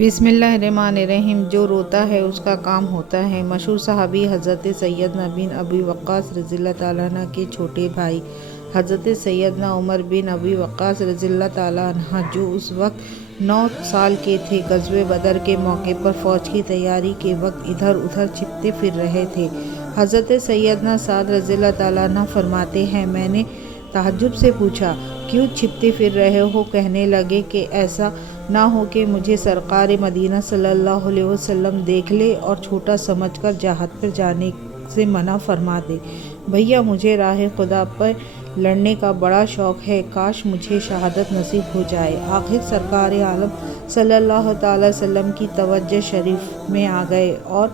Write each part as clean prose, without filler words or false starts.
بسم اللہ الرحمن الرحیم۔ جو روتا ہے اس کا کام ہوتا ہے۔ مشہور صحابی حضرت سیدنا بن ابی وقاص رضی اللہ تعالیٰ عنہ کے چھوٹے بھائی حضرت سیدنا عمر بن ابی وقاص رضی اللہ تعالیٰ عنہ، جو اس وقت 9 سال کے تھے، غزوہ بدر کے موقع پر فوج کی تیاری کے وقت ادھر ادھر چھپتے پھر رہے تھے۔ حضرت سیدنا سعد رضی اللہ تعالیٰ عنہ فرماتے ہیں، میں نے تعجب سے پوچھا، کیوں چھپتے پھر رہے ہو؟ کہنے لگے کہ ایسا نہ ہو کہ مجھے سرکار مدینہ صلی اللہ علیہ وسلم دیکھ لے اور چھوٹا سمجھ کر جہاد پر جانے سے منع فرما دے۔ بھیا، مجھے راہ خدا پر لڑنے کا بڑا شوق ہے، کاش مجھے شہادت نصیب ہو جائے۔ آخر سرکار عالم صلی اللہ تعالی وسلم کی توجہ شریف میں آ گئے اور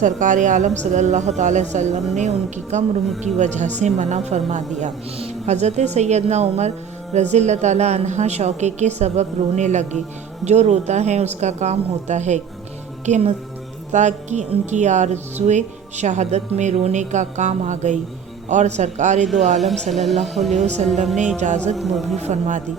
سرکار عالم صلی اللہ تعالی وسلم نے ان کی کم عمر کی وجہ سے منع فرما دیا۔ حضرت سیدنا عمر رضی اللہ تعالیٰ عنہ شوقے کے سبب رونے لگے۔ جو روتا ہے اس کا کام ہوتا ہے کہ تاکہ ان کی آرزوئے شہادت میں رونے کا کام آ گئی اور سرکار دو عالم صلی اللہ علیہ وسلم نے اجازت بھی فرما دی۔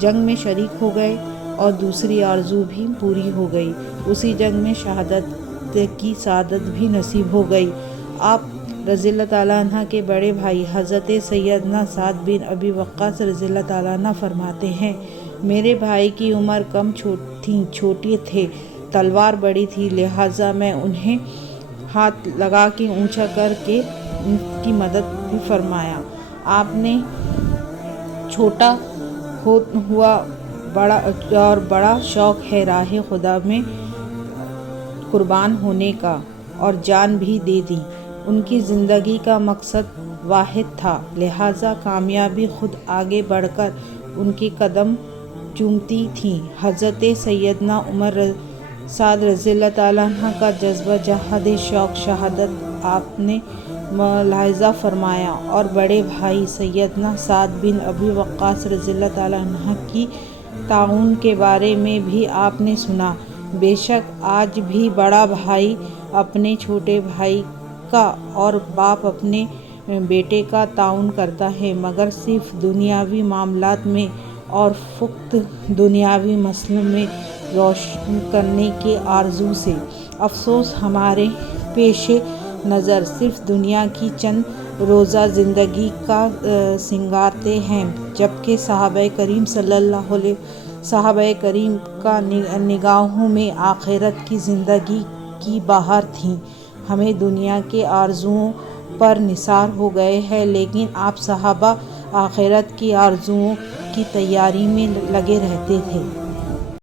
جنگ میں شریک ہو گئے اور دوسری آرزو بھی پوری ہو گئی۔ اسی جنگ میں شہادت کی سعادت بھی نصیب ہو گئی۔ آپ رضی اللہ تعالیٰ عنہ کے بڑے بھائی حضرت سیدنا سعد بن ابی وقاص رضی اللہ تعالیٰ عنہ فرماتے ہیں، میرے بھائی کی عمر کم چھوٹی تھے، تلوار بڑی تھی، لہٰذا میں انہیں ہاتھ لگا کے اونچا کر کے ان کی مدد بھی فرمایا۔ آپ نے چھوٹا ہوا بڑا شوق ہے راہ خدا میں قربان ہونے کا اور جان بھی دے دی۔ ان کی زندگی کا مقصد واحد تھا، لہٰذا کامیابی خود آگے بڑھ کر ان کے قدم چومتی تھی۔ حضرت سیدنا عمر سعد رضی اللہ تعالیٰ عنہ کا جذبہ جہاد شوق شہادت آپ نے ملاحظہ فرمایا اور بڑے بھائی سیدنا سعد بن ابی وقاص رضی اللہ تعالیٰ عنہ کی تعاون کے بارے میں بھی آپ نے سنا۔ بے شک آج بھی بڑا بھائی اپنے چھوٹے بھائی کا اور باپ اپنے بیٹے کا تعاون کرتا ہے، مگر صرف دنیاوی معاملات میں اور فقط دنیاوی مسئلوں میں روشن کرنے کی آرزو سے۔ افسوس، ہمارے پیش نظر صرف دنیا کی چند روزہ زندگی کا سنگارتے ہیں، جبکہ صحابہ کریم کا نگاہوں میں آخرت کی زندگی کی بہار تھی۔ ہمیں دنیا کے آرزوؤں پر نثار ہو گئے ہیں، لیکن آپ صحابہ آخرت کی آرزوؤں کی تیاری میں لگے رہتے تھے۔